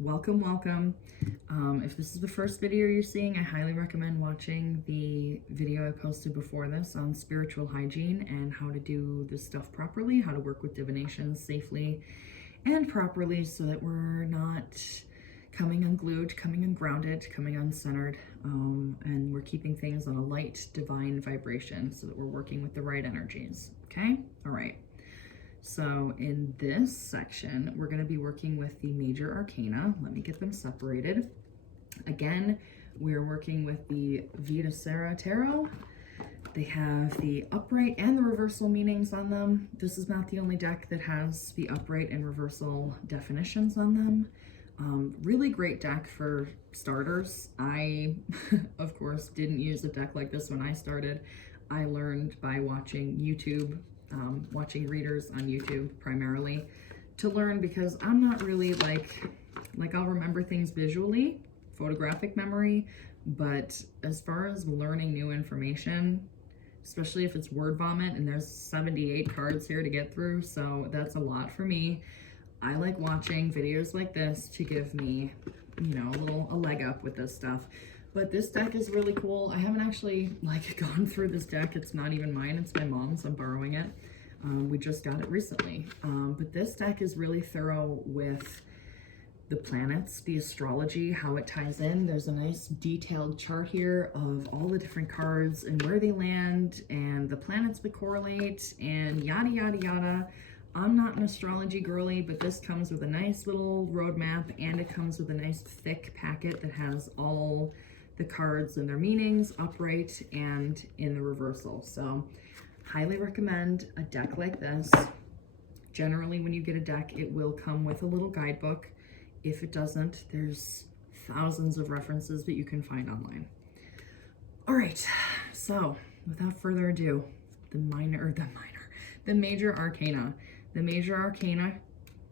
welcome, welcome. If this is the first video you're seeing, I highly recommend watching the video I posted before this on spiritual hygiene and how to do this stuff properly, how to work with divination safely and properly so that we're not coming unglued, coming ungrounded, coming uncentered, and we're keeping things on a light, divine vibration so that we're working with the right energies, okay? All right. So in this section, we're going to be working with the major arcana. Let me get them separated. Again, we're working with the Vita Sera Tarot. They have the upright and the reversal meanings on them. This is not the only deck that has the upright and reversal definitions on them. Really great deck for starters. I, of course, didn't use a deck like this when I started. I learned by watching YouTube, watching readers on YouTube primarily to learn, because I'm not really like I'll remember things visually, photographic memory, but as far as learning new information, especially if it's word vomit, and there's 78 cards here to get through, so that's a lot for me. I like watching videos like this to give me, you know, a leg up with this stuff. But this deck is really cool. I haven't actually gone through this deck. It's not even mine, it's my mom's. I'm borrowing it. We just got it recently. But this deck is really thorough with the planets, the astrology, how it ties in. There's a nice detailed chart here of all the different cards and where they land and the planets that correlate and yada, yada, yada. I'm not an astrology girly, but this comes with a nice little roadmap, and it comes with a nice thick packet that has all the cards and their meanings upright and in the reversal. So highly recommend a deck like this. Generally, when you get a deck, it will come with a little guidebook. If it doesn't, there's thousands of references that you can find online. All right, so without further ado, the major arcana. The major arcana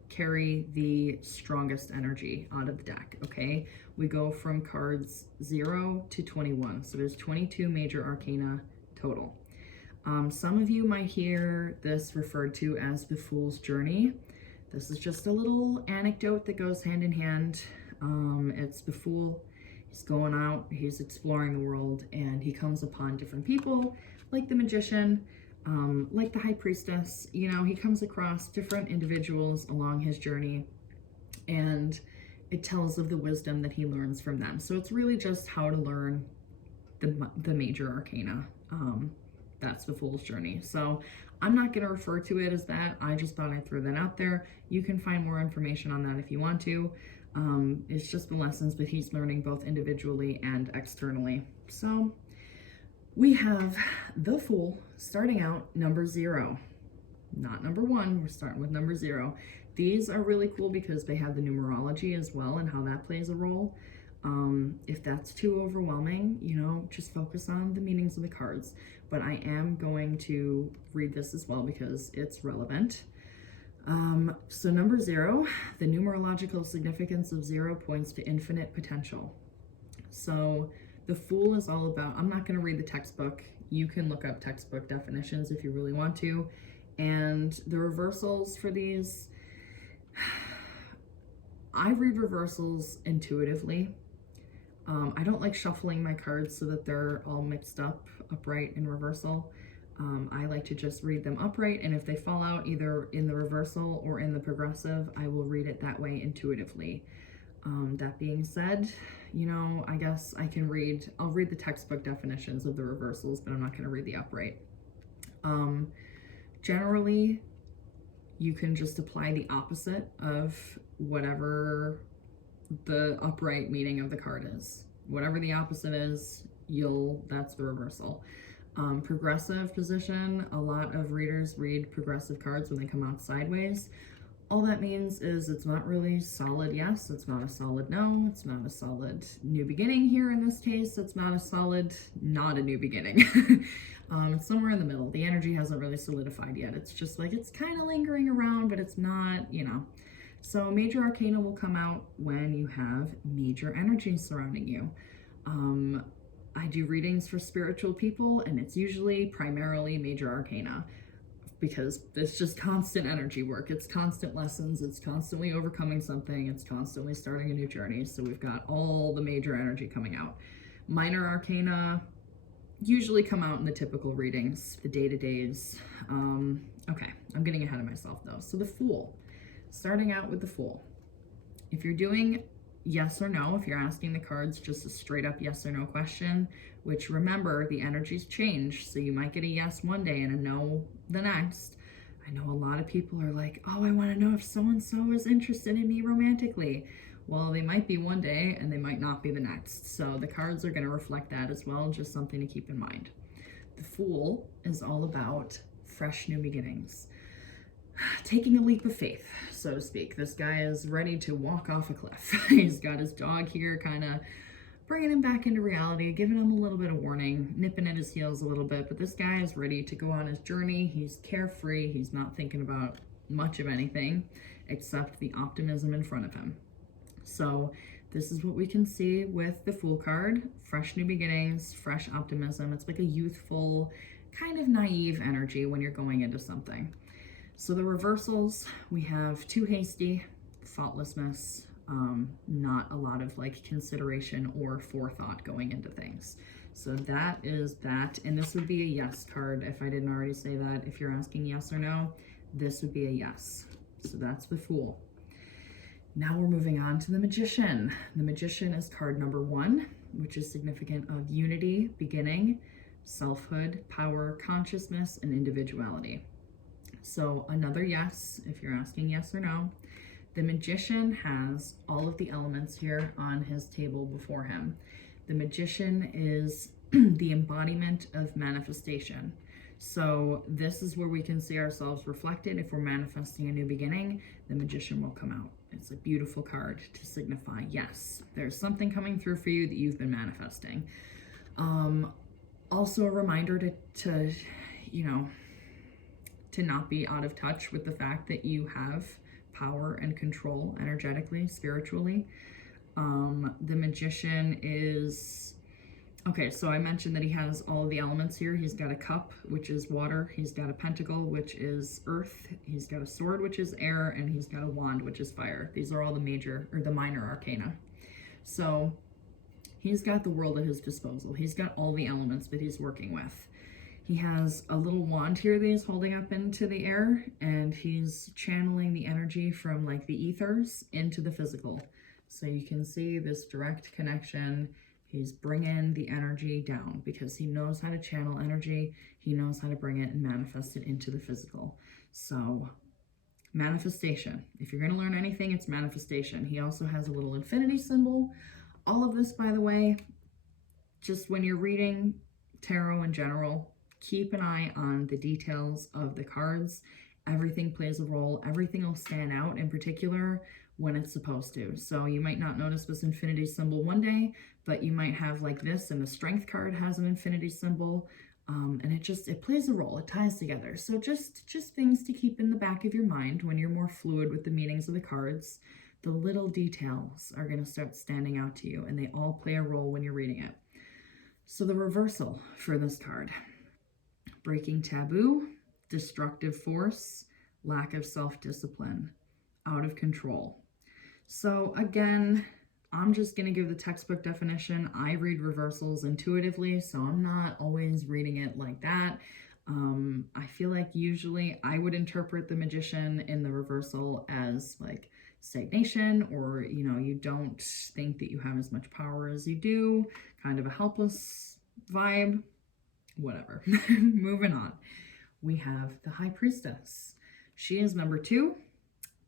carry the strongest energy out of the deck, okay? We go from cards 0 to 21, so there's 22 major arcana total. Some of you might hear this referred to as the Fool's Journey. This is just a little anecdote that goes hand in hand. It's the Fool. He's going out, he's exploring the world, and he comes upon different people, like the Magician, like the High Priestess. You know, he comes across different individuals along his journey, and it tells of the wisdom that he learns from them. So it's really just how to learn the major arcana. That's the Fool's Journey. So I'm not going to refer to it as that. I just thought I'd throw that out there. You can find more information on that if you want to. It's just the lessons that he's learning both individually and externally. So we have the Fool starting out number 0. Not number 1, we're starting with number 0. These are really cool because they have the numerology as well and how that plays a role. If that's too overwhelming, you know, just focus on the meanings of the cards. But I am going to read this as well because it's relevant. So number 0, the numerological significance of 0 points to infinite potential. So the Fool is all about, I'm not going to read the textbook. You can look up textbook definitions if you really want to. And the reversals for these, I read reversals intuitively. I don't like shuffling my cards so that they're all mixed up, upright and reversal. I like to just read them upright, and if they fall out either in the reversal or in the progressive, I will read it that way intuitively. That being said, you know, I guess I'll read the textbook definitions of the reversals, but I'm not going to read the upright. Generally, you can just apply the opposite of whatever the upright meaning of the card is. Whatever the opposite is, that's the reversal. Progressive position, a lot of readers read progressive cards when they come out sideways. All that means is it's not really solid yes, it's not a solid no, it's not a solid new beginning here in this case, it's not a solid not a new beginning. It's somewhere in the middle. The energy hasn't really solidified yet. It's just like it's kind of lingering around, but it's not, you know. So major arcana will come out when you have major energy surrounding you. I do readings for spiritual people, and it's usually primarily major arcana. because it's just constant energy work. It's constant lessons. It's constantly overcoming something. It's constantly starting a new journey. So we've got all the major energy coming out. Minor arcana usually come out in the typical readings, the day-to-days. Okay, I'm getting ahead of myself though. So the Fool, starting out with the Fool. If you're doing yes or no, if you're asking the cards just a straight up yes or no question, which remember, the energies change, so you might get a yes one day and a no the next. I know a lot of people are like, oh, I want to know if so-and-so is interested in me romantically. Well, they might be one day and they might not be the next. So the cards are going to reflect that as well, just something to keep in mind. The Fool is all about fresh new beginnings. Taking a leap of faith, so to speak. This guy is ready to walk off a cliff. He's got his dog here kind of bringing him back into reality, giving him a little bit of warning, nipping at his heels a little bit, but this guy is ready to go on his journey. He's carefree. He's not thinking about much of anything except the optimism in front of him. So this is what we can see with the Fool card. Fresh new beginnings, fresh optimism. It's like a youthful, kind of naive energy when you're going into something. So the reversals, we have too hasty, thoughtlessness, not a lot of like consideration or forethought going into things. So that is that, and this would be a yes card if I didn't already say that. If you're asking yes or no, this would be a yes. So that's the Fool. Now we're moving on to the Magician. The Magician is card number 1, which is significant of unity, beginning, selfhood, power, consciousness, and individuality. So another yes, if you're asking yes or no. The Magician has all of the elements here on his table before him. The Magician is the embodiment of manifestation. So this is where we can see ourselves reflected. If we're manifesting a new beginning, the Magician will come out. It's a beautiful card to signify, yes, there's something coming through for you that you've been manifesting. Also a reminder to not be out of touch with the fact that you have power and control energetically, spiritually. The Magician is, okay, so I mentioned that he has all of the elements here. He's got a cup, which is water. He's got a pentacle, which is earth. He's got a sword, which is air, and he's got a wand, which is fire. These are all the major, or the minor arcana. So he's got the world at his disposal. He's got all the elements that he's working with. He has a little wand here that he's holding up into the air, and he's channeling the energy from like the ethers into the physical. So you can see this direct connection. He's bringing the energy down because he knows how to channel energy. He knows how to bring it and manifest it into the physical. So manifestation. If you're going to learn anything, it's manifestation. He also has a little infinity symbol. All of this, by the way, just when you're reading tarot in general, keep an eye on the details of the cards. Everything plays a role. Everything will stand out in particular when it's supposed to. So you might not notice this infinity symbol one day, but you might have like this, and the strength card has an infinity symbol. And it plays a role. It ties together. So just things to keep in the back of your mind when you're more fluid with the meanings of the cards. The little details are going to start standing out to you, and they all play a role when you're reading it. So the reversal for this card: breaking taboo, destructive force, lack of self-discipline, out of control. So again, I'm just going to give the textbook definition. I read reversals intuitively, so I'm not always reading it like that. I feel like usually I would interpret the Magician in the reversal as like stagnation, or, you don't think that you have as much power as you do, kind of a helpless vibe, whatever. Moving on. We have the High Priestess. She is number 2,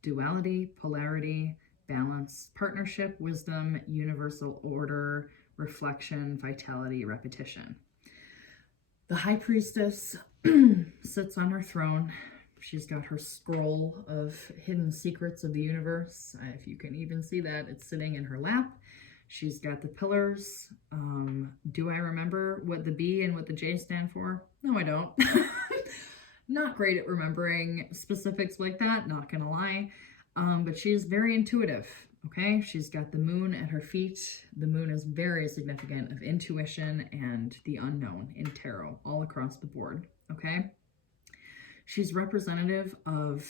duality, polarity, balance, partnership, wisdom, universal order, reflection, vitality, repetition. The High Priestess sits on her throne. She's got her scroll of hidden secrets of the universe. If you can even see that, it's sitting in her lap. She's got the pillars. Do I remember what the B and what the J stand for? No, I don't. Not great at remembering specifics like that, not gonna lie. But she's very intuitive, okay? She's got the moon at her feet. The moon is very significant of intuition and the unknown in tarot all across the board, okay? She's representative of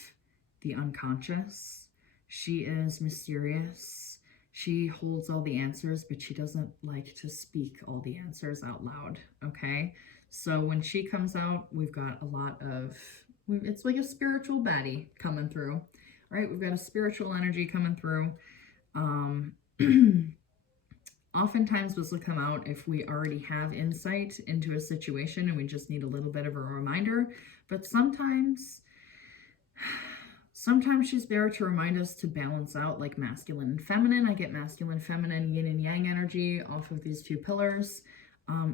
the unconscious. She is mysterious. She holds all the answers, but she doesn't like to speak all the answers out loud, okay? So when she comes out, we've got a lot of, it's like a spiritual baddie coming through, right? We've got a spiritual energy coming through. Oftentimes this will come out if we already have insight into a situation and we just need a little bit of a reminder. But sometimes she's there to remind us to balance out, like masculine and feminine. I get masculine, feminine, yin and yang energy off of these two pillars.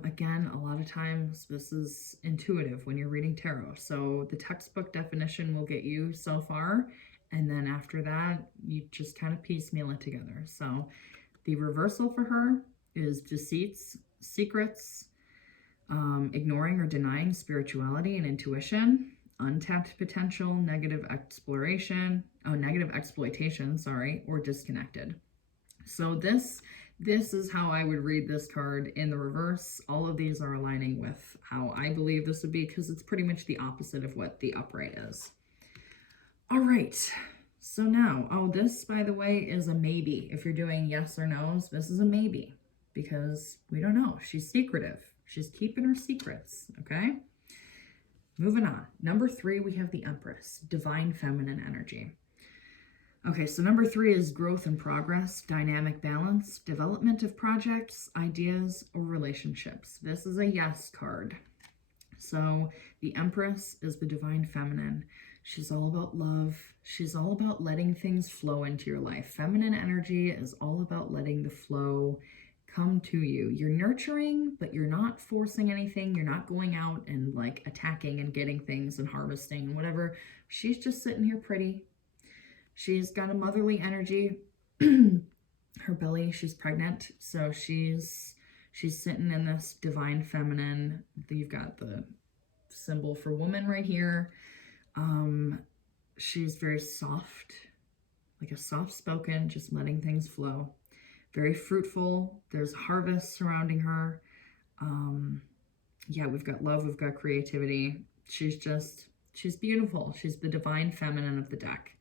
Again, a lot of times this is intuitive when you're reading tarot. So the textbook definition will get you so far. And then after that, you just kind of piecemeal it together. So the reversal for her is deceits, secrets, ignoring or denying spirituality and intuition, untapped potential, negative exploitation, or disconnected. So this is how I would read this card in the reverse. All of these are aligning with how I believe this would be, because it's pretty much the opposite of what the upright is. All right. So now, this, by the way, is a maybe. If you're doing yes or no's, this is a maybe, because we don't know. She's secretive. She's keeping her secrets, okay? Moving on. Number 3, we have the Empress, divine feminine energy. Okay, so number 3 is growth and progress, dynamic balance, development of projects, ideas, or relationships. This is a yes card. So the Empress is the divine feminine. She's all about love. She's all about letting things flow into your life. Feminine energy is all about letting the flow come to you. You're nurturing, but you're not forcing anything. You're not going out and like attacking and getting things and harvesting and whatever. She's just sitting here pretty. She's got a motherly energy. Her belly, she's pregnant. So she's sitting in this divine feminine. You've got the symbol for woman right here. She's very soft, like a soft-spoken, just letting things flow. Very fruitful. There's harvest surrounding her. Yeah, we've got love, we've got creativity. She's beautiful. She's the divine feminine of the deck.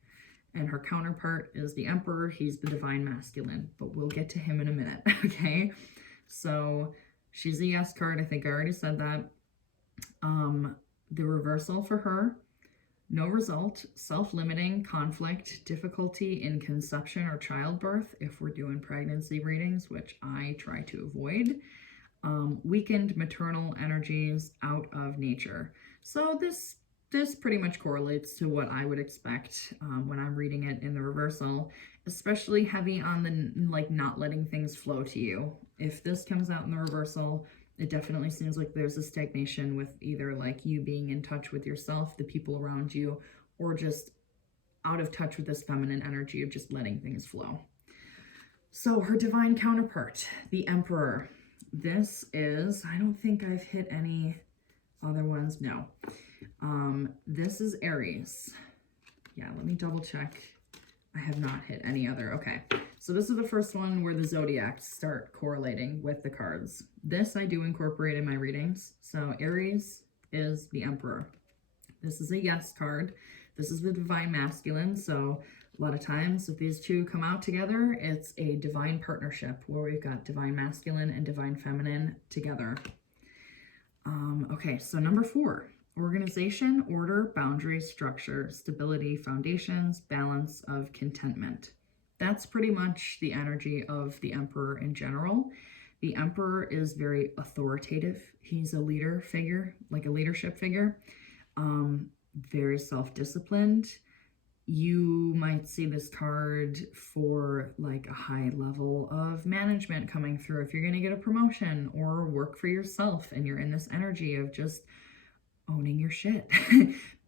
And her counterpart is the Emperor. He's the divine masculine, but we'll get to him in a minute, okay? So she's a yes card. I think I already said that. The reversal for her, no result, self-limiting, conflict, difficulty in conception or childbirth, if we're doing pregnancy readings, which I try to avoid. Weakened maternal energies out of nature. So this pretty much correlates to what I would expect when I'm reading it in the reversal, especially heavy on the like not letting things flow to you. If this comes out in the reversal, it definitely seems like there's a stagnation with either like you being in touch with yourself, the people around you, or just out of touch with this feminine energy of just letting things flow. So her divine counterpart, the Emperor. This is, I don't think I've hit any other ones. No. This is Aries. Yeah, let me double check. I have not hit any other. Okay, so this is the first one where the zodiacs start correlating with the cards. This I do incorporate in my readings. So Aries is the Emperor. This is a yes card. This is the divine masculine. So a lot of times if these two come out together, it's a divine partnership where we've got divine masculine and divine feminine together. Okay, so number 4. Organization, order, boundaries, structure, stability, foundations, balance of contentment. That's pretty much the energy of the Emperor in general. The Emperor is very authoritative. He's a leader figure, like a leadership figure. Very self-disciplined. You might see this card for like a high level of management coming through if you're going to get a promotion or work for yourself and you're in this energy of just owning your shit,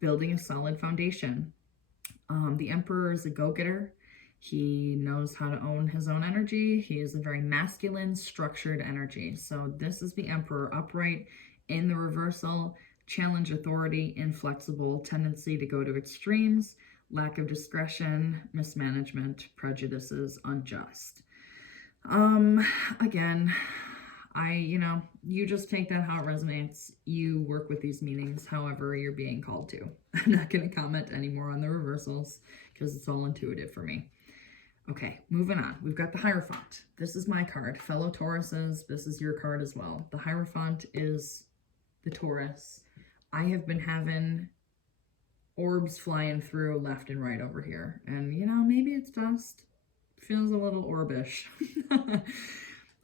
building a solid foundation. The Emperor is a go-getter. He knows how to own his own energy. He is a very masculine, structured energy. So this is the Emperor upright in the reversal. Challenge authority, inflexible, tendency to go to extremes, lack of discretion, mismanagement, prejudices, unjust. Again, You just take that how it resonates. You work with these meanings however you're being called to. I'm not going to comment anymore on the reversals because it's all intuitive for me. Okay, moving on. We've got the Hierophant. This is my card. Fellow Tauruses, this is your card as well. The Hierophant is the Taurus. I have been having orbs flying through left and right over here. And, maybe it's dust. Feels a little orbish.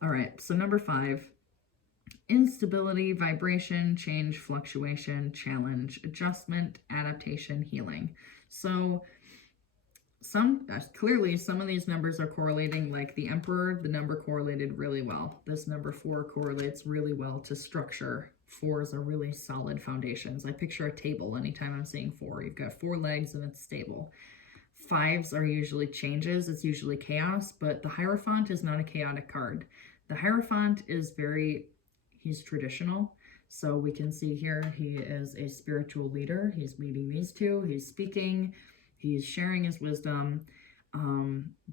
All right, so number 5. Instability, vibration, change, fluctuation, challenge, adjustment, adaptation, healing. So clearly some of these numbers are correlating. Like the Emperor, the number correlated really well. This number 4 correlates really well to structure. 4s are really solid foundations. I picture a table anytime I'm seeing 4. You've got 4 legs and it's stable. 5s are usually changes. It's usually chaos, but the Hierophant is not a chaotic card. The Hierophant is he's traditional. So we can see here, he is a spiritual leader. He's leading these two. He's speaking. He's sharing his wisdom.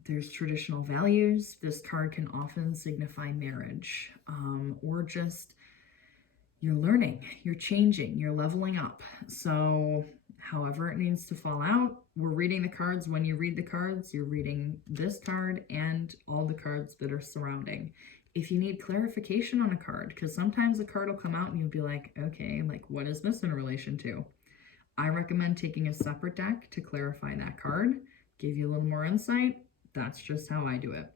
There's traditional values. This card can often signify marriage, or just you're learning, you're changing, you're leveling up. So however it needs to fall out, we're reading the cards. When you read the cards, you're reading this card and all the cards that are surrounding. If you need clarification on a card, because sometimes a card will come out and you'll be like, okay, like what is this in relation to? I recommend taking a separate deck to clarify that card, give you a little more insight. That's just how I do it.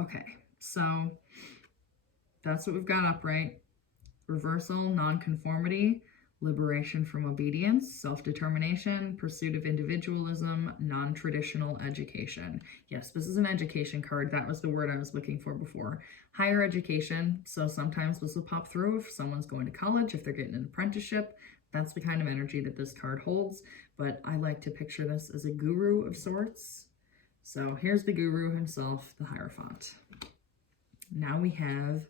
Okay, so that's what we've got upright. Reversal, nonconformity, liberation from obedience, self-determination, pursuit of individualism, non-traditional education. Yes, this is an education card. That was the word I was looking for before. Higher education. So sometimes this will pop through if someone's going to college, if they're getting an apprenticeship. That's the kind of energy that this card holds. But I like to picture this as a guru of sorts. So here's the guru himself, the Hierophant. Now we have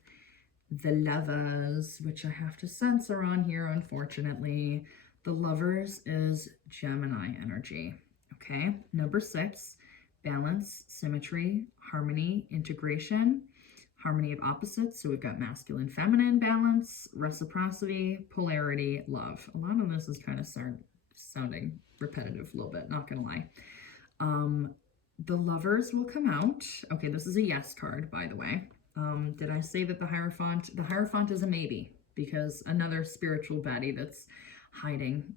the Lovers, which I have to censor on here, unfortunately. The Lovers is Gemini energy. Okay, number 6, balance, symmetry, harmony, integration, harmony of opposites. So we've got masculine, feminine balance, reciprocity, polarity, love. A lot of this is kind of sounding repetitive a little bit, not gonna lie. The Lovers will come out. Okay, this is a yes card, by the way. Did I say that the Hierophant is a maybe, because another spiritual baddie that's hiding,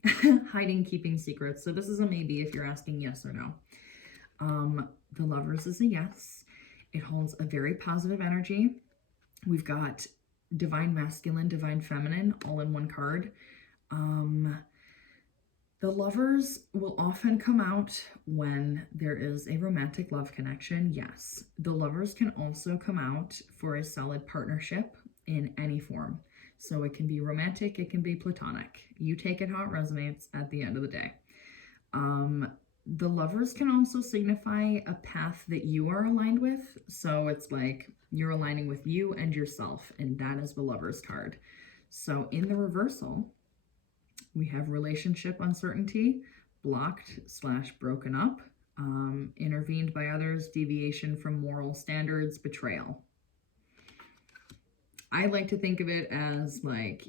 keeping secrets. So this is a maybe if you're asking yes or no. The Lovers is a yes. It holds a very positive energy. We've got divine masculine, divine feminine, all in one card. The Lovers will often come out when there is a romantic love connection, yes. The Lovers can also come out for a solid partnership in any form. So it can be romantic, it can be platonic. You take it how it resonates at the end of the day. The Lovers can also signify a path that you are aligned with. So it's like you're aligning with you and yourself, and that is the Lovers card. So in the reversal, we have relationship uncertainty, blocked/broken up, intervened by others, deviation from moral standards, betrayal. I like to think of it as like,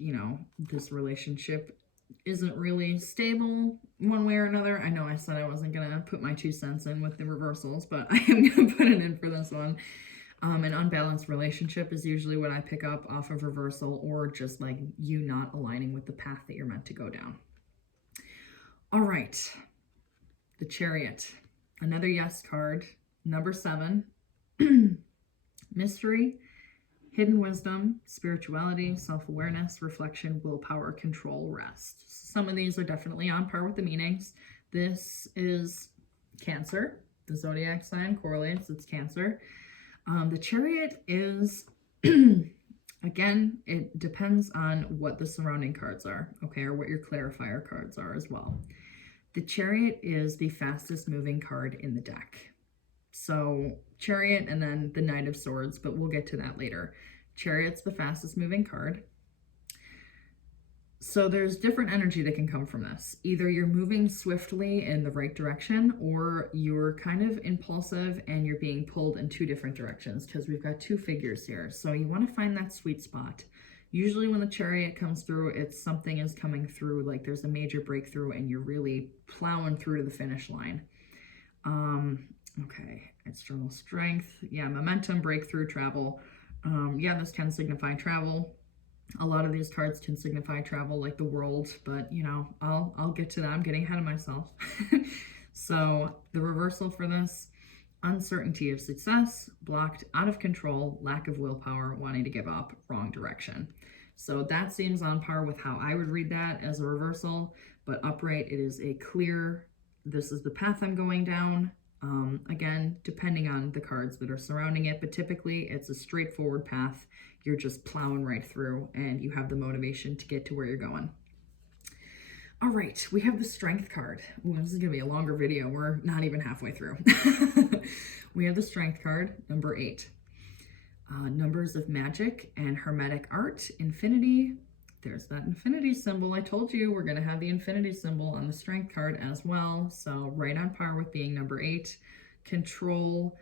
this relationship isn't really stable one way or another. I know I said I wasn't going to put my 2 cents in with the reversals, but I am going to put it in for this one. An unbalanced relationship is usually what I pick up off of reversal, or just like you not aligning with the path that you're meant to go down. All right, the Chariot, another yes card, number 7, mystery, hidden wisdom, spirituality, self-awareness, reflection, willpower, control, rest. Some of these are definitely on par with the meanings. This is Cancer. The zodiac sign correlates, it's Cancer. The Chariot is, again, it depends on what the surrounding cards are, okay, or what your clarifier cards are as well. The Chariot is the fastest moving card in the deck. So Chariot and then the Knight of Swords, but we'll get to that later. Chariot's the fastest moving card. So there's different energy that can come from this. Either you're moving swiftly in the right direction, or you're kind of impulsive and you're being pulled in two different directions, because we've got two figures here. So you want to find that sweet spot. Usually when the Chariot comes through, it's something is coming through, like there's a major breakthrough and you're really plowing through to the finish line. Okay, external strength. Yeah, momentum, breakthrough, travel. Yeah, this can signify travel. A lot of these cards can signify travel, like the world, but you know, I'll get to that. I'm getting ahead of myself. So the reversal for this: uncertainty of success, blocked, out of control, lack of willpower, wanting to give up, wrong direction. So that seems on par with how I would read that as a reversal, but upright, it is a clear, this is the path I'm going down. Again, depending on the cards that are surrounding it, but typically it's a straightforward path. You're just plowing right through and you have the motivation to get to where you're going. All right, we have the Strength card. Ooh, this is gonna be a longer video. We're not even halfway through. We have the Strength card, number 8. Numbers of magic and hermetic art, infinity. There's that infinity symbol. I told you we're going to have the infinity symbol on the Strength card as well. So right on par with being number 8. Control,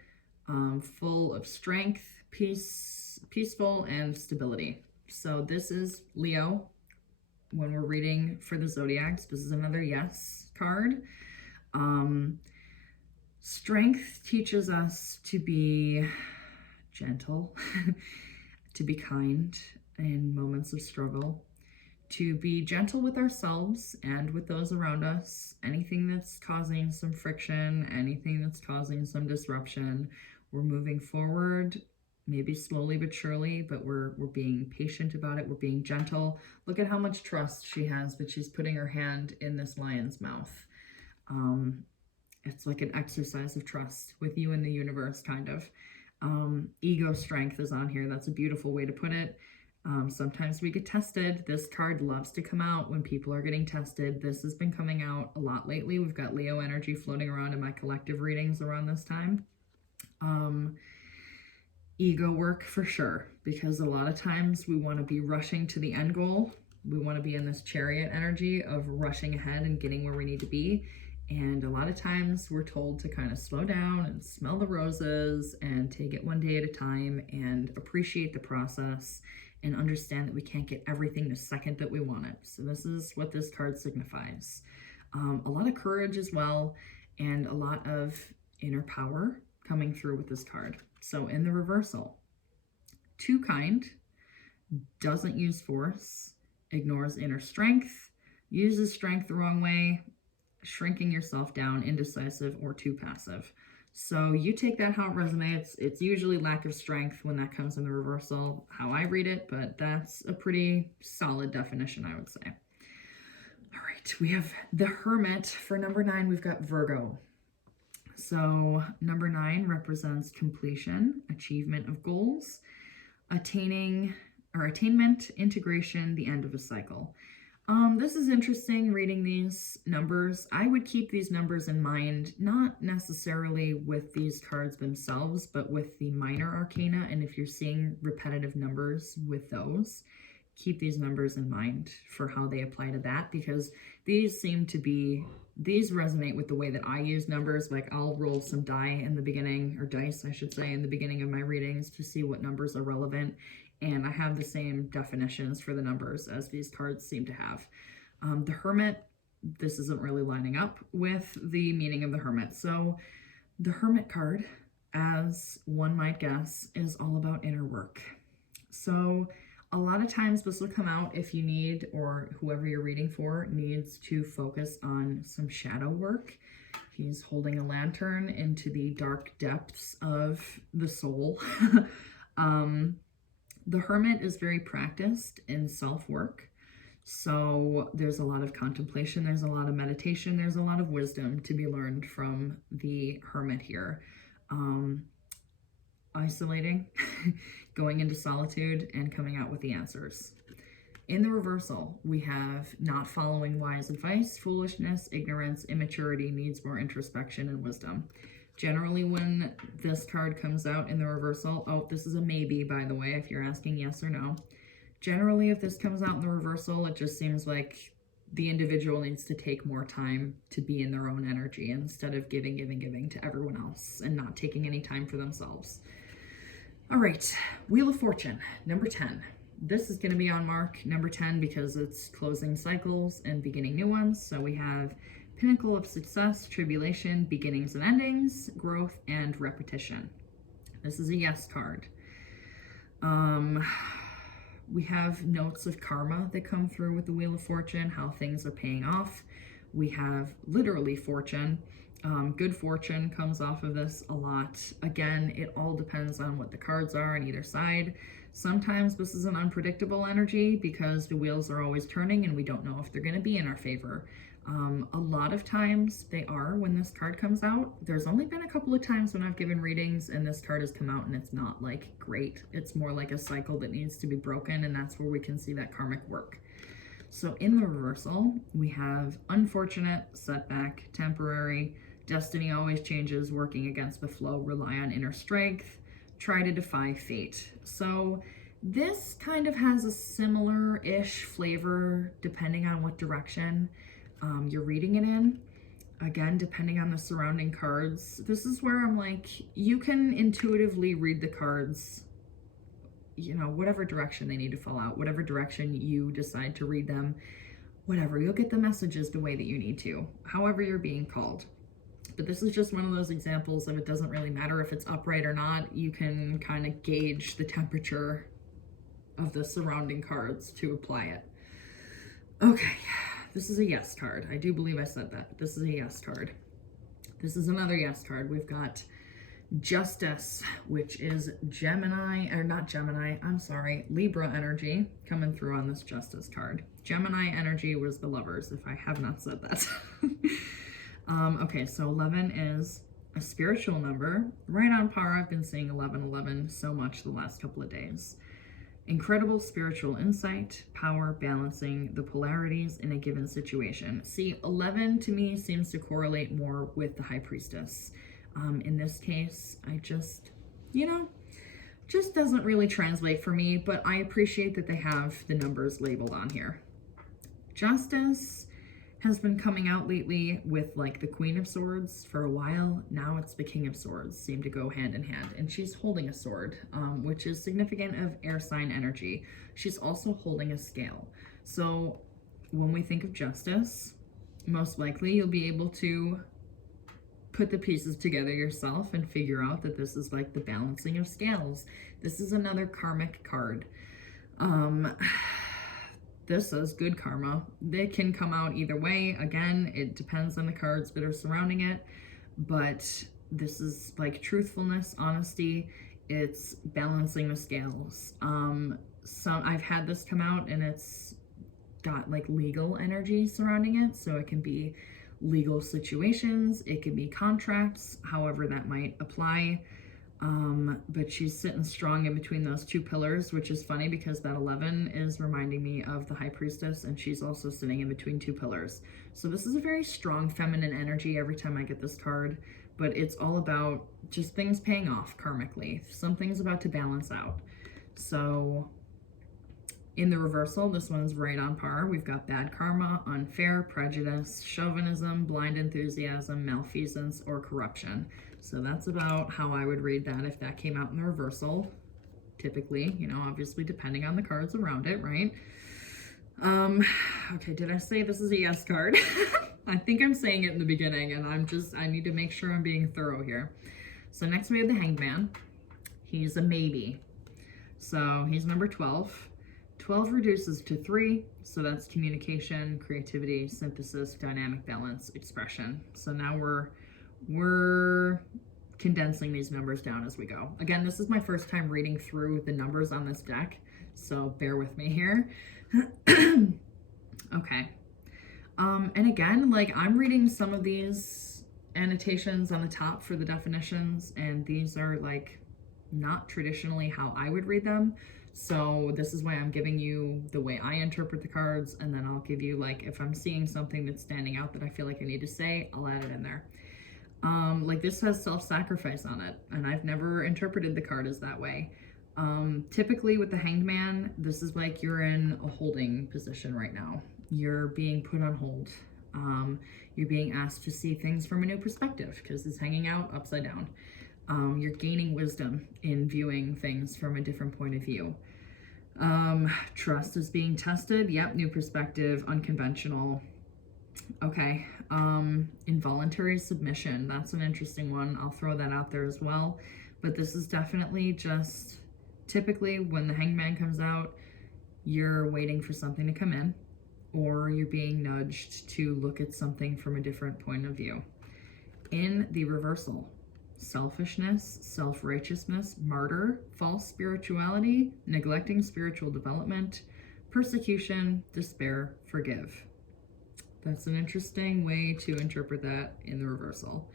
full of strength, peaceful, and stability. So this is Leo. When we're reading for the zodiacs, this is another yes card. Strength teaches us to be gentle, to be kind in moments of struggle, to be gentle with ourselves and with those around us. Anything that's causing some friction, anything that's causing some disruption, we're moving forward, maybe slowly but surely, but we're being patient about it. We're being gentle. Look at how much trust she has that she's putting her hand in this lion's mouth. It's like an exercise of trust with you and the universe, kind of. Ego strength is on here. That's a beautiful way to put it. Sometimes we get tested. This card loves to come out when people are getting tested. This has been coming out a lot lately. We've got Leo energy floating around in my collective readings around this time. Ego work for sure, because a lot of times we want to be rushing to the end goal. We want to be in this Chariot energy of rushing ahead and getting where we need to be. And a lot of times we're told to kind of slow down and smell the roses and take it one day at a time and appreciate the process and understand that we can't get everything the second that we want it. So this is what this card signifies. A lot of courage as well, and a lot of inner power coming through with this card. So in the reversal: too kind, doesn't use force, ignores inner strength, uses strength the wrong way, shrinking yourself down, indecisive, or too passive. So you take that how it resonates. It's usually lack of strength when that comes in the reversal, how I read it, but that's a pretty solid definition, I would say. All right, we have the Hermit. For number 9, we've got Virgo. So number 9 represents completion, achievement of goals, attainment, integration, the end of a cycle. This is interesting reading these numbers. I would keep these numbers in mind, not necessarily with these cards themselves, but with the minor arcana. And if you're seeing repetitive numbers with those, keep these numbers in mind for how they apply to that, because these resonate with the way that I use numbers. Like I'll roll some dice in the beginning of my readings to see what numbers are relevant. And I have the same definitions for the numbers as these cards seem to have. The Hermit, this isn't really lining up with the meaning of the Hermit. So the Hermit card, as one might guess, is all about inner work. So a lot of times this will come out if you need, or whoever you're reading for needs to focus on some shadow work. He's holding a lantern into the dark depths of the soul. The Hermit is very practiced in self-work. So there's a lot of contemplation, there's a lot of meditation, there's a lot of wisdom to be learned from the Hermit here. Isolating, going into solitude, and coming out with the answers. In the reversal, we have not following wise advice, foolishness, ignorance, immaturity, needs more introspection and wisdom. Generally, when this card comes out in the reversal, oh, this is a maybe, by the way, if you're asking yes or no. Generally, if this comes out in the reversal, it just seems like the individual needs to take more time to be in their own energy instead of giving to everyone else and not taking any time for themselves. All right, Wheel of Fortune, number 10. This is going to be on mark number 10 because it's closing cycles and beginning new ones. So we have Pinnacle of Success, Tribulation, Beginnings and Endings, Growth, and Repetition. This is a yes card. We have notes of karma that come through with the Wheel of Fortune, how things are paying off. We have literally fortune. Good fortune comes off of this a lot. Again, it all depends on what the cards are on either side. Sometimes this is an unpredictable energy because the wheels are always turning and we don't know if they're going to be in our favor. A lot of times they are when this card comes out. There's only been a couple of times when I've given readings and this card has come out and it's not like great. It's more like a cycle that needs to be broken, and that's where we can see that karmic work. So in the reversal, we have unfortunate, setback, temporary, destiny always changes, working against the flow, rely on inner strength, try to defy fate. So this kind of has a similar-ish flavor depending on what direction you're reading it in. Again, depending on the surrounding cards. This is where I'm like, you can intuitively read the cards, you know, whatever direction they need to fall out, whatever direction you decide to read them, whatever, you'll get the messages the way that you need to, however you're being called. But this is just one of those examples of it doesn't really matter if it's upright or not. You can kind of gauge the temperature of the surrounding cards to apply it. Okay, this is a yes card. I do believe I said that, but this is a yes card. This is another yes card. We've got Justice, which is Libra energy coming through on this Justice card. Gemini energy was the Lovers, if I have not said that. Okay, so 11 is a spiritual number. Right on par. I've been seeing 1111 so much the last couple of days. Incredible spiritual insight, power, balancing the polarities in a given situation. See, 11 to me seems to correlate more with the High Priestess. In this case, I just, just doesn't really translate for me, but I appreciate that they have the numbers labeled on here. Justice has been coming out lately with like the Queen of Swords for a while. Now it's the King of Swords, seem to go hand in hand. And she's holding a sword, which is significant of air sign energy. She's also holding a scale. So when we think of justice, most likely you'll be able to put the pieces together yourself and figure out that this is like the balancing of scales. This is another karmic card. This says good karma. They can come out either way. Again, it depends on the cards that are surrounding it, but this is like truthfulness, honesty. It's balancing the scales. I've had this come out and it's got like legal energy surrounding it. So it can be legal situations, it can be contracts, however that might apply. But she's sitting strong in between those two pillars, which is funny because that 11 is reminding me of the High Priestess, and she's also sitting in between two pillars. So this is a very strong feminine energy every time I get this card, but it's all about just things paying off karmically. Something's about to balance out. So in the reversal, this one's right on par. We've got bad karma, unfair, prejudice, chauvinism, blind enthusiasm, malfeasance, or corruption. So that's about how I would read that if that came out in the reversal. Typically, obviously depending on the cards around it, right? Okay, did I say this is a yes card? I think I'm saying it in the beginning, and I need to make sure I'm being thorough here. So next we have the Hanged Man. He's a maybe. So he's number 12. 12 reduces to 3, so that's communication, creativity, synthesis, dynamic balance, expression. So now we're condensing these numbers down as we go. Again, this is my first time reading through the numbers on this deck, so bear with me here. Okay. And again, like I'm reading some of these annotations on the top for the definitions, and these are like not traditionally how I would read them. So this is why I'm giving you the way I interpret the cards, and then I'll give you like, if I'm seeing something that's standing out that I feel like I need to say, I'll add it in there. Like this has self-sacrifice on it, and I've never interpreted the card as that way. Typically with the Hanged Man, this is like you're in a holding position right now. You're being put on hold. You're being asked to see things from a new perspective because it's hanging out upside down. You're gaining wisdom in viewing things from a different point of view. Trust is being tested. Yep, new perspective, unconventional. Okay. Involuntary submission. That's an interesting one. I'll throw that out there as well. But this is definitely just typically when the Hanged Man comes out, you're waiting for something to come in, or you're being nudged to look at something from a different point of view. In the reversal, selfishness, self-righteousness, martyr, false spirituality, neglecting spiritual development, persecution, despair, forgive. That's an interesting way to interpret that in the reversal.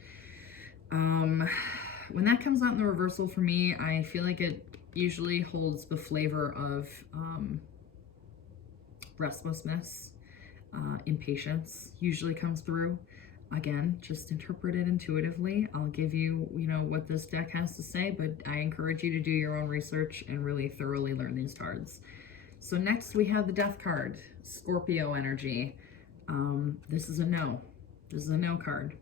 When that comes out in the reversal for me, I feel like it usually holds the flavor of restlessness, impatience usually comes through. Again, just interpret it intuitively. I'll give you, what this deck has to say, but I encourage you to do your own research and really thoroughly learn these cards. So next we have the Death card, Scorpio energy. This is a no. This is a no card.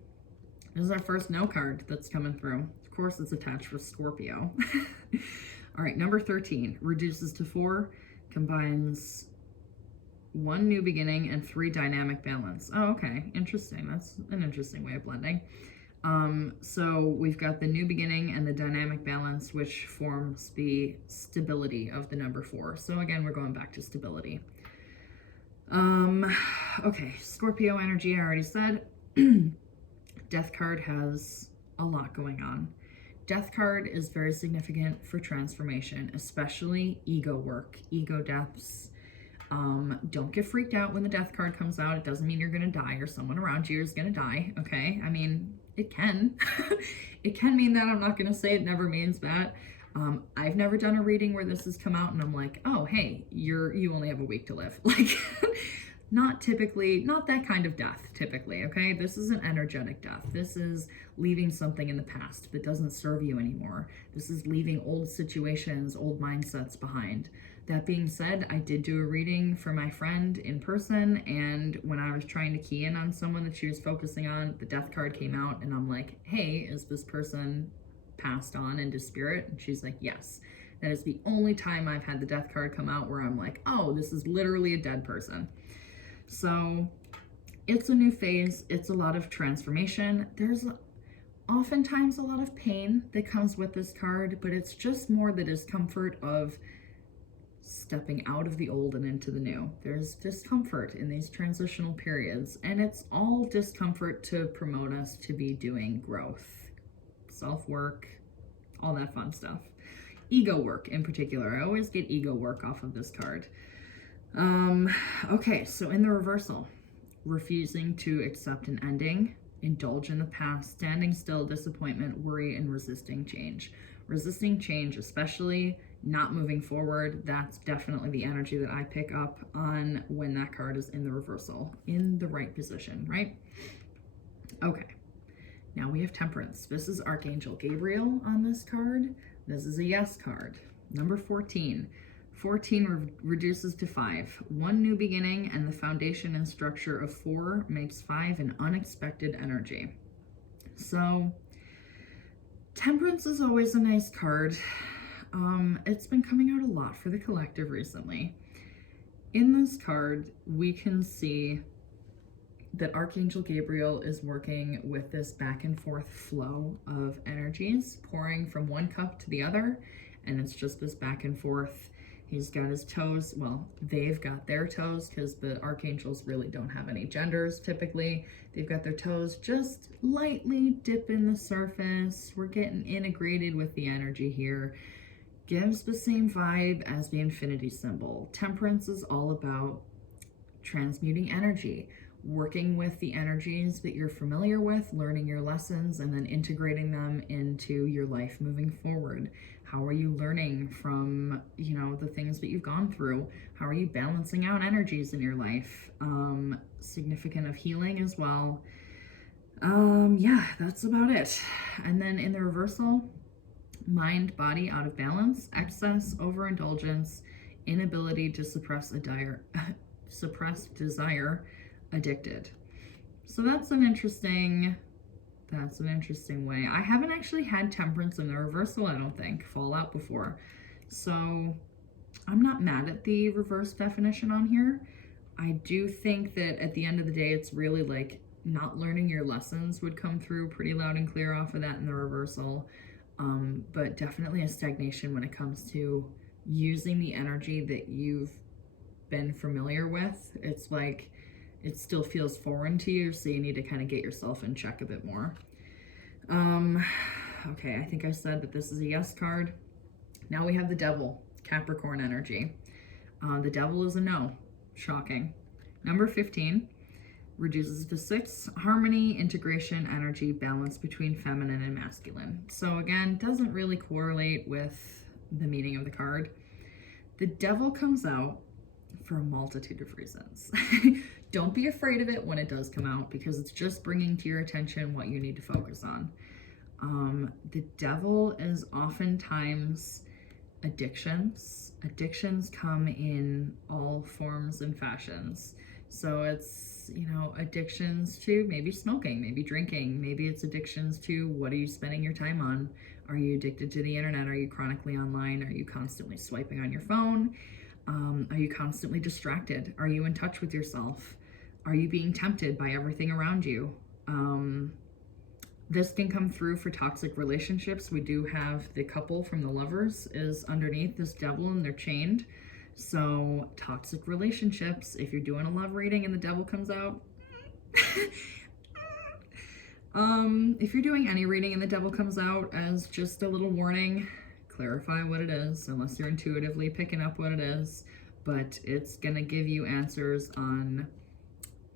This is our first no card that's coming through. Of course, it's attached with Scorpio. All right, number 13, reduces to 4, combines 1 new beginning and 3 dynamic balance. Oh, okay, interesting. That's an interesting way of blending. So we've got the new beginning and the dynamic balance, which forms the stability of the number 4. So again, we're going back to stability. Okay, Scorpio energy, I already said. Death card has a lot going on. Death card is very significant for transformation, especially ego work, ego deaths. Don't get freaked out when the Death card comes out. It doesn't mean you're going to die or someone around you is going to die, okay? I mean, it can. It can mean that. I'm not going to say it never means that. I've never done a reading where this has come out and I'm like, oh, hey, you only have a week to live. Like, not typically, not that kind of death, typically, okay? This is an energetic death. This is leaving something in the past that doesn't serve you anymore. This is leaving old situations, old mindsets behind. That being said, I did do a reading for my friend in person, and when I was trying to key in on someone that she was focusing on, the Death card came out, and I'm like, hey, is this person passed on into spirit? And she's like, yes. That is the only time I've had the Death card come out where I'm like, oh, this is literally a dead person. So it's a new phase. It's a lot of transformation. There's oftentimes a lot of pain that comes with this card, but it's just more the discomfort of stepping out of the old and into the new. There's discomfort in these transitional periods, and it's all discomfort to promote us to be doing growth, self-work, all that fun stuff. Ego work in particular. I always get ego work off of this card. Okay, so in the reversal, refusing to accept an ending, indulge in the past, standing still, disappointment, worry, and resisting change. Resisting change, especially not moving forward, that's definitely the energy that I pick up on when that card is in the reversal, in the right position, right? Okay, now we have Temperance. This is Archangel Gabriel on this card. This is a yes card. Number 14. 14 reduces to 5. 1 new beginning, and the foundation and structure of 4 makes 5 an unexpected energy. So, Temperance is always a nice card. It's been coming out a lot for the collective recently. In this card, we can see that Archangel Gabriel is working with this back and forth flow of energies, pouring from one cup to the other, and it's just this back and forth. He's got his toes, well, they've got their toes, because the archangels really don't have any genders typically. They've got their toes just lightly dipping the surface. We're getting integrated with the energy here. Gives the same vibe as the infinity symbol. Temperance is all about transmuting energy, working with the energies that you're familiar with, learning your lessons, and then integrating them into your life moving forward. How are you learning from, the things that you've gone through? How are you balancing out energies in your life? Significant of healing as well. Yeah, that's about it. And then in the reversal, Mind, body out of balance, excess, overindulgence, inability to suppress desire, addicted. So that's an interesting way. I haven't actually had temperance in the reversal, I don't think, fall out before. So I'm not mad at the reverse definition on here. I do think that at the end of the day, it's really like not learning your lessons would come through pretty loud and clear off of that in the reversal. But definitely a stagnation when it comes to using the energy that you've been familiar with. It's like it still feels foreign to you, so you need to kind of get yourself in check a bit more. Okay, I think I said that this is a yes card. Now we have the Devil, Capricorn energy. The Devil is a no. Shocking. Number 15 reduces to 6, harmony, integration, energy, balance between feminine and masculine. So again, doesn't really correlate with the meaning of the card. The Devil comes out for a multitude of reasons. Don't be afraid of it when it does come out, because it's just bringing to your attention what you need to focus on. The Devil is oftentimes addictions. Addictions come in all forms and fashions. So it's, you know, addictions to maybe smoking, maybe drinking, maybe it's addictions to what are you spending your time on? Are you addicted to the internet? Are you chronically online? Are you constantly swiping on your phone? Are you constantly distracted? Are you in touch with yourself? Are you being tempted by everything around you? This can come through for toxic relationships. We do have the couple from the Lovers is underneath this Devil and they're chained. So toxic relationships, if you're doing a love reading and the Devil comes out, if you're doing any reading and the Devil comes out, as just a little warning, clarify what it is, unless you're intuitively picking up what it is, but it's gonna give you answers on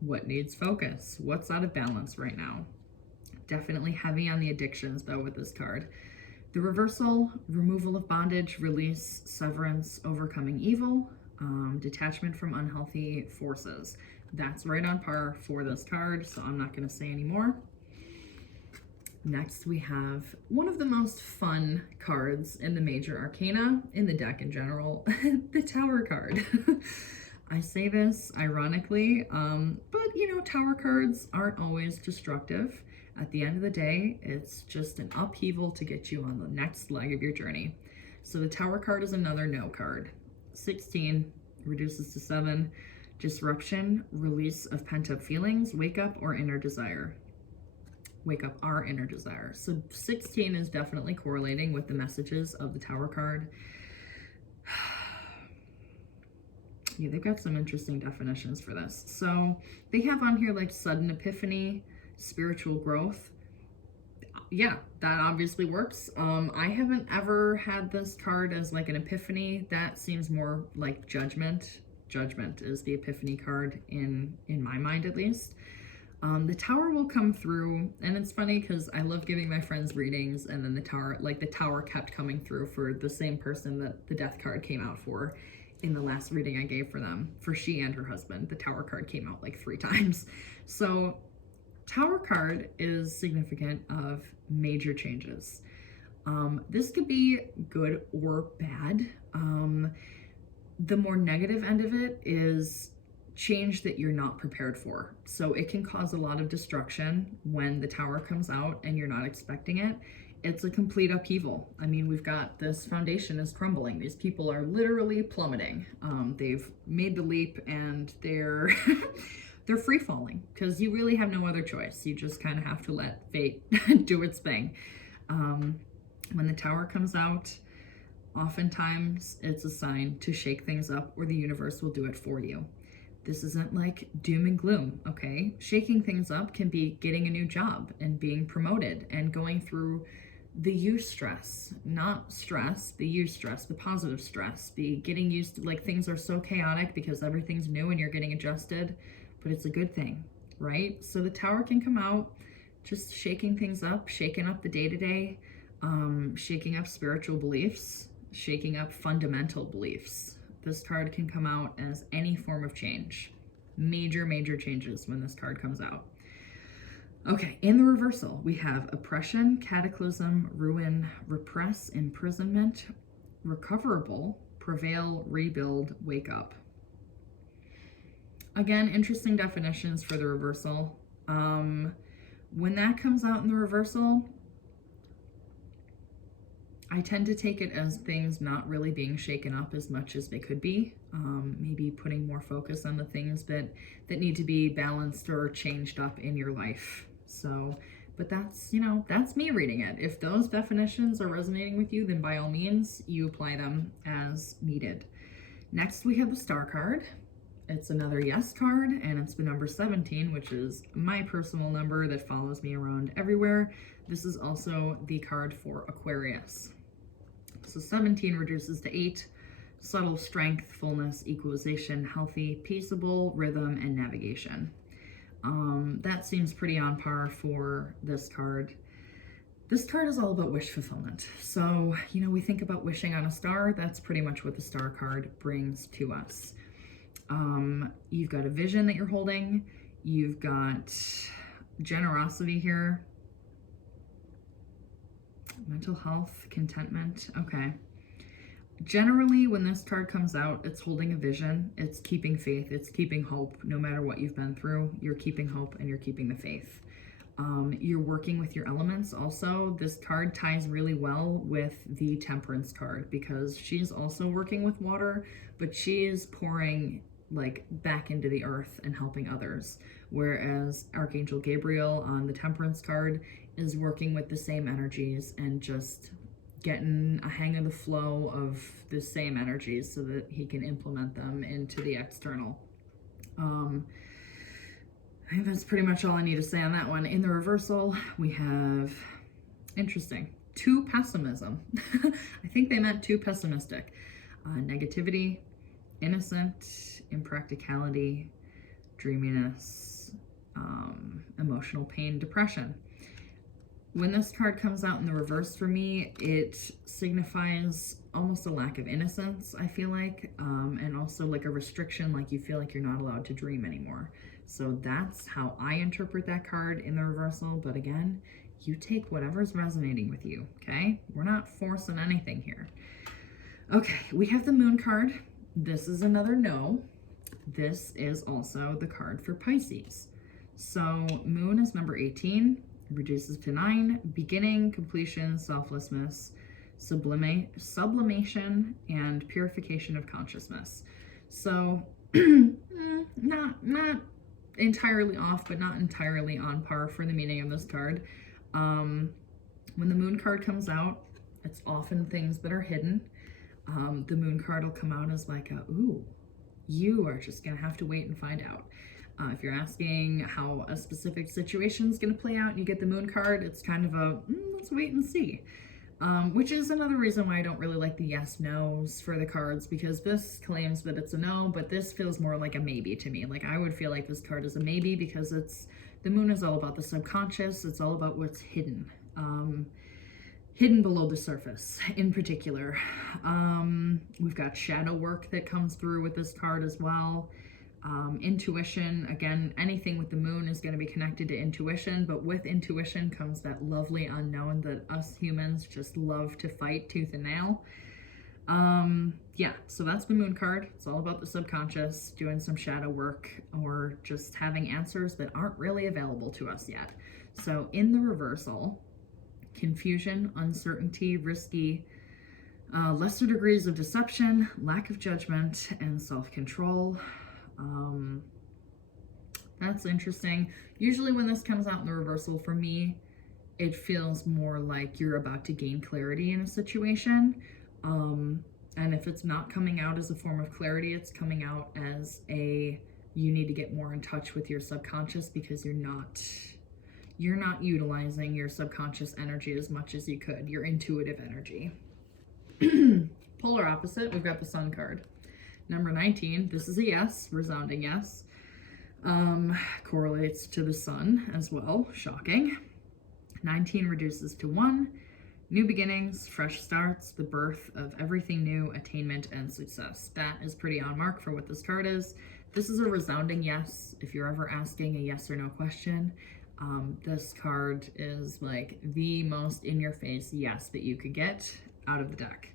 what needs focus, what's out of balance right now. Definitely heavy on the addictions though with this card. The reversal, removal of bondage, release, severance, overcoming evil, detachment from unhealthy forces. That's right on par for this card, so I'm not gonna say any more. Next we have one of the most fun cards in the major arcana, in the deck in general, the Tower card. I say this ironically, but you know, Tower cards aren't always destructive. At the end of the day, it's just an upheaval to get you on the next leg of your journey. So the Tower card is another no card. 16 reduces to 7, disruption, release of pent-up feelings, wake up or inner desire. Wake up our inner desire. So 16 is definitely correlating with the messages of the Tower card. Yeah, they've got some interesting definitions for this. So they have on here like sudden epiphany, spiritual growth. Yeah, that obviously works. I haven't ever had this card as like an epiphany. That seems more like judgment. Judgment is the epiphany card in my mind, at least. The Tower will come through, and it's funny because I love giving my friends readings, and then the Tower kept coming through for the same person that the Death card came out for in the last reading I gave for them, for she and her husband. The Tower card came out like 3 times. So Tower card is significant of major changes. This could be good or bad. The more negative end of it is change that you're not prepared for. So it can cause a lot of destruction when the Tower comes out and you're not expecting it. It's a complete upheaval. I mean, we've got this foundation is crumbling. These people are literally plummeting. They've made the leap and they're they're free falling because you really have no other choice. You just kind of have to let fate do its thing. When the Tower comes out, oftentimes it's a sign to shake things up or the universe will do it for you. This isn't like doom and gloom, okay? Shaking things up can be getting a new job and being promoted and going through the eustress, not stress, the eustress, the positive stress, the getting used to, like, things are so chaotic because everything's new and you're getting adjusted, but it's a good thing, right? So the Tower can come out just shaking things up, shaking up the day-to-day, shaking up spiritual beliefs, shaking up fundamental beliefs. This card can come out as any form of change. Major, major changes when this card comes out. Okay, in the reversal, we have oppression, cataclysm, ruin, repress, imprisonment, recoverable, prevail, rebuild, wake up. Again, interesting definitions for the reversal. When that comes out in the reversal, I tend to take it as things not really being shaken up as much as they could be. Maybe putting more focus on the things that need to be balanced or changed up in your life. So, but that's, you know, that's me reading it. If those definitions are resonating with you, then by all means, you apply them as needed. Next, we have the star card. It's another yes card, and it's the number 17, which is my personal number that follows me around everywhere. This is also the card for Aquarius. So 17 reduces to 8, subtle strength, fullness, equalization, healthy, peaceable, rhythm, and navigation. That seems pretty on par for this card. This card is all about wish fulfillment. So, you know, we think about wishing on a star. That's pretty much what the star card brings to us. You've got a vision that you're holding. You've got generosity here. Mental health, contentment. Okay. Generally, when this card comes out, it's holding a vision. It's keeping faith. It's keeping hope. No matter what you've been through, you're keeping hope and you're keeping the faith. You're working with your elements also. This card ties really well with the Temperance card because she's also working with water, but she is pouring like back into the earth and helping others. Whereas Archangel Gabriel on the Temperance card is working with the same energies and just getting a hang of the flow of the same energies so that he can implement them into the external. I think that's pretty much all I need to say on that one. In the reversal, we have, interesting, 2 pessimism. I think they meant 2 pessimistic. Negativity, innocent, impracticality, dreaminess, emotional pain, depression. When this card comes out in the reverse for me, it signifies almost a lack of innocence, I feel like, and also like a restriction, like you feel like you're not allowed to dream anymore. So that's how I interpret that card in the reversal. But again, you take whatever's resonating with you, okay? We're not forcing anything here. Okay, we have the Moon card. This is another no. This is also the card for Pisces. So Moon is number 18, reduces to 9, beginning, completion, selflessness, sublimation, and purification of consciousness. So not entirely off, but not entirely on par for the meaning of this card. When the Moon card comes out, it's often things that are hidden. The Moon card will come out as like a, ooh, you are just gonna have to wait and find out. If you're asking how a specific situation is gonna play out and you get the Moon card, it's kind of a, let's wait and see. Which is another reason why I don't really like the yes-nos for the cards, because this claims that it's a no, but this feels more like a maybe to me. Like I would feel like this card is a maybe because the Moon is all about the subconscious. It's all about what's hidden. Hidden below the surface in particular. We've got shadow work that comes through with this card as well. Intuition, again, anything with the Moon is going to be connected to intuition, but with intuition comes that lovely unknown that us humans just love to fight tooth and nail. Yeah, so that's the Moon card. It's all about the subconscious, doing some shadow work, or just having answers that aren't really available to us yet. So in the reversal, confusion, uncertainty, risky, lesser degrees of deception, lack of judgment, and self-control. That's interesting. Usually when this comes out in the reversal, for me, it feels more like you're about to gain clarity in a situation. And if it's not coming out as a form of clarity, it's coming out as you need to get more in touch with your subconscious because you're not utilizing your subconscious energy as much as you could, your intuitive energy. Polar opposite, we've got the Sun card. Number 19, this is a yes, resounding yes. Correlates to the Sun as well, shocking. 19 reduces to 1. New beginnings, fresh starts, the birth of everything new, attainment, and success. That is pretty on mark for what this card is. This is a resounding yes. If you're ever asking a yes or no question, This card is like the most in-your-face yes that you could get out of the deck.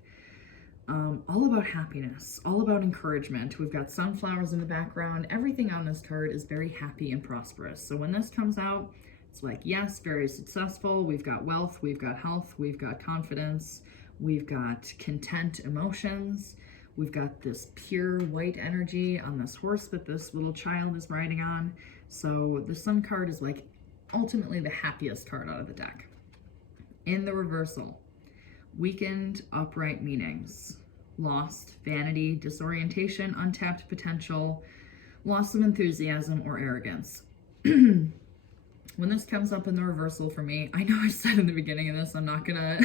All about happiness, all about encouragement. We've got sunflowers in the background. Everything on this card is very happy and prosperous. So when this comes out, it's like, yes, very successful. We've got wealth, we've got health, we've got confidence, we've got content emotions. We've got this pure white energy on this horse that this little child is riding on. So the Sun card is like ultimately the happiest card out of the deck. In the reversal, weakened upright meanings, lost, vanity, disorientation, untapped potential, loss of enthusiasm or arrogance. When this comes up in the reversal for me, I know I said in the beginning of this, I'm not gonna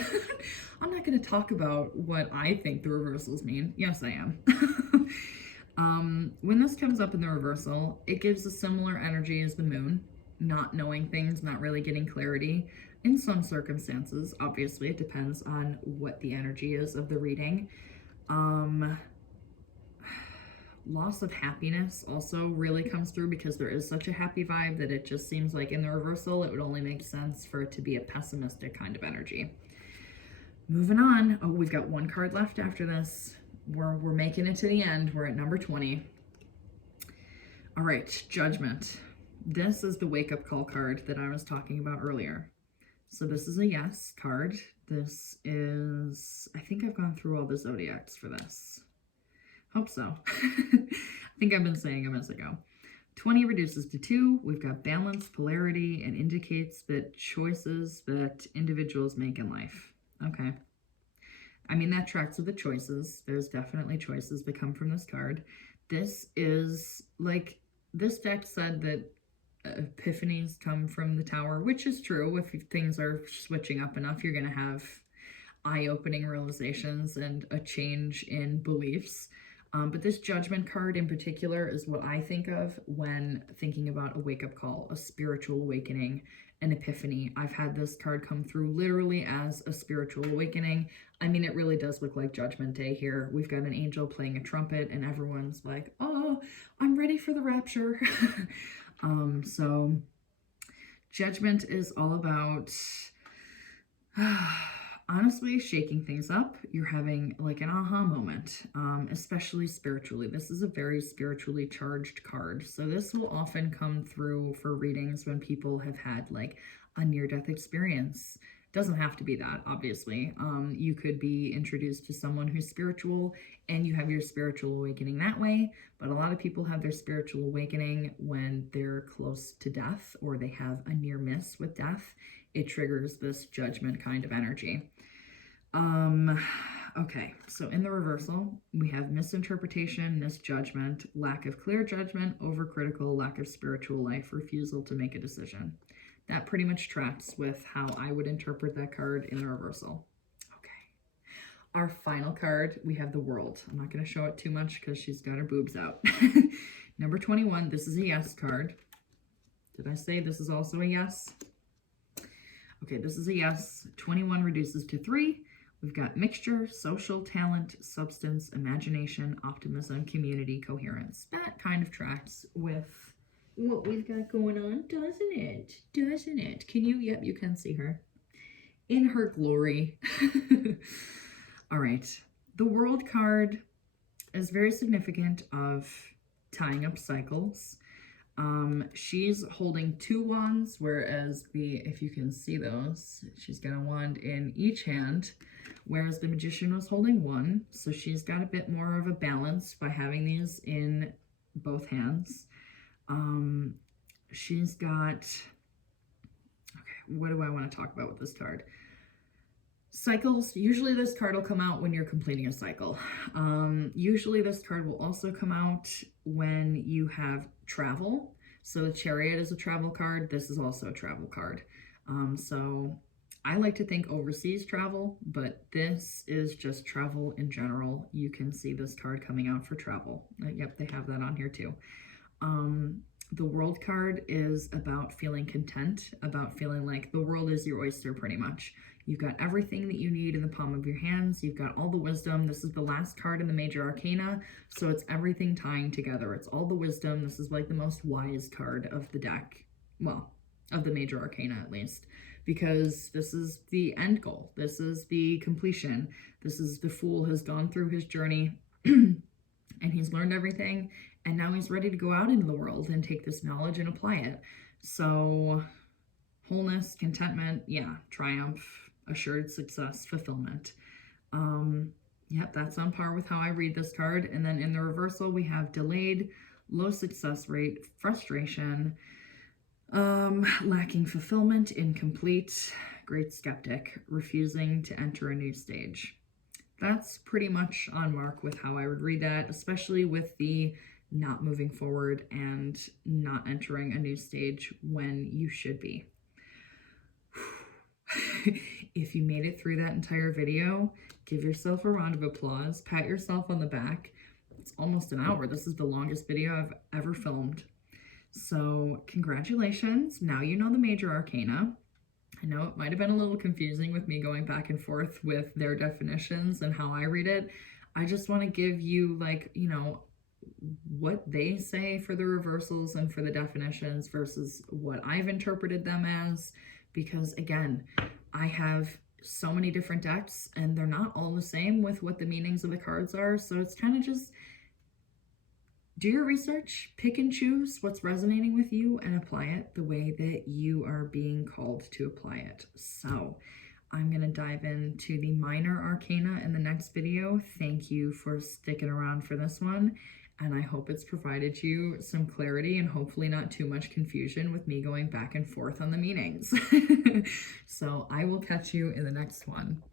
talk about what I think the reversals mean. Yes, I am. When this comes up in the reversal, it gives a similar energy as the moon, not knowing things, not really getting clarity. In some circumstances, obviously, it depends on what the energy is of the reading. Loss of happiness also really comes through because there is such a happy vibe that it just seems like in the reversal, it would only make sense for it to be a pessimistic kind of energy. Moving on. Oh, we've got one card left after this. We're making it to the end. We're at number 20. All right, Judgment. This is the wake-up call card that I was talking about earlier. So this is a yes card. This is, I think I've gone through all the zodiacs for this. Hope so. I think I've been saying a minute ago. 20 reduces to 2. We've got balance, polarity, and indicates that choices that individuals make in life. Okay. I mean, that tracks with the choices. There's definitely choices that come from this card. This is like, this deck said that epiphanies come from the Tower, which is true. If things are switching up enough, you're going to have eye-opening realizations and a change in beliefs. But this Judgment card in particular is what I think of when thinking about a wake-up call, a spiritual awakening, an epiphany. I've had this card come through literally as a spiritual awakening. I mean, it really does look like Judgment Day here. We've got an angel playing a trumpet and everyone's like, oh, I'm ready for the rapture. So Judgment is all about honestly shaking things up. You're having like an aha moment, especially spiritually. This is a very spiritually charged card. So this will often come through for readings when people have had like a near-death experience. Doesn't have to be that, obviously. You could be introduced to someone who's spiritual and you have your spiritual awakening that way, but a lot of people have their spiritual awakening when they're close to death or they have a near miss with death. It triggers this Judgment kind of energy. Okay, so in the reversal, we have misinterpretation, misjudgment, lack of clear judgment, overcritical, lack of spiritual life, refusal to make a decision. That pretty much tracks with how I would interpret that card in the reversal. Okay. Our final card, we have the World. I'm not going to show it too much because she's got her boobs out. Number 21, this is a yes card. Did I say this is also a yes? Okay, this is a yes. 21 reduces to 3. We've got mixture, social, talent, substance, imagination, optimism, community, coherence. That kind of tracks with what we've got going on, doesn't it? Doesn't it? Can you? Yep, you can see her in her glory. All right. The World card is very significant of tying up cycles. She's holding 2 wands, whereas if you can see those, she's got a wand in each hand, whereas the Magician was holding 1. So she's got a bit more of a balance by having these in both hands. She's got, okay, what do I want to talk about with this card? Cycles. Usually this card will come out when you're completing a cycle. Usually this card will also come out when you have travel. So the Chariot is a travel card. This is also a travel card. So I like to think overseas travel, but this is just travel in general. You can see this card coming out for travel. Yep, they have that on here too. The World card is about feeling content, about feeling like the world is your oyster pretty much. You've got everything that you need in the palm of your hands. You've got all the wisdom. This is the last card in the Major Arcana, so it's everything tying together. It's all the wisdom. This is like the most wise card of the deck. Well, of the major arcana at least, because this is the end goal. This is the completion. This is the Fool has gone through his journey and he's learned everything, and now he's ready to go out into the world and take this knowledge and apply it. So wholeness, contentment, yeah, triumph, assured success, fulfillment. Yep, that's on par with how I read this card. And then in the reversal, we have delayed, low success rate, frustration, lacking fulfillment, incomplete, great skeptic, refusing to enter a new stage. That's pretty much on mark with how I would read that, especially with the not moving forward and not entering a new stage when you should be. If you made it through that entire video, give yourself a round of applause, pat yourself on the back. It's almost an hour. This is the longest video I've ever filmed. So congratulations. Now you know the major arcana. I know it might have been a little confusing with me going back and forth with their definitions and how I read it. I just want to give you, like, you know, what they say for the reversals and for the definitions versus what I've interpreted them as, because again, I have so many different decks and they're not all the same with what the meanings of the cards are. So it's kind of just do your research, pick and choose what's resonating with you and apply it the way that you are being called to apply it. So I'm going to dive into the minor arcana in the next video. Thank you for sticking around for this one. And I hope it's provided you some clarity and hopefully not too much confusion with me going back and forth on the meanings. So I will catch you in the next one.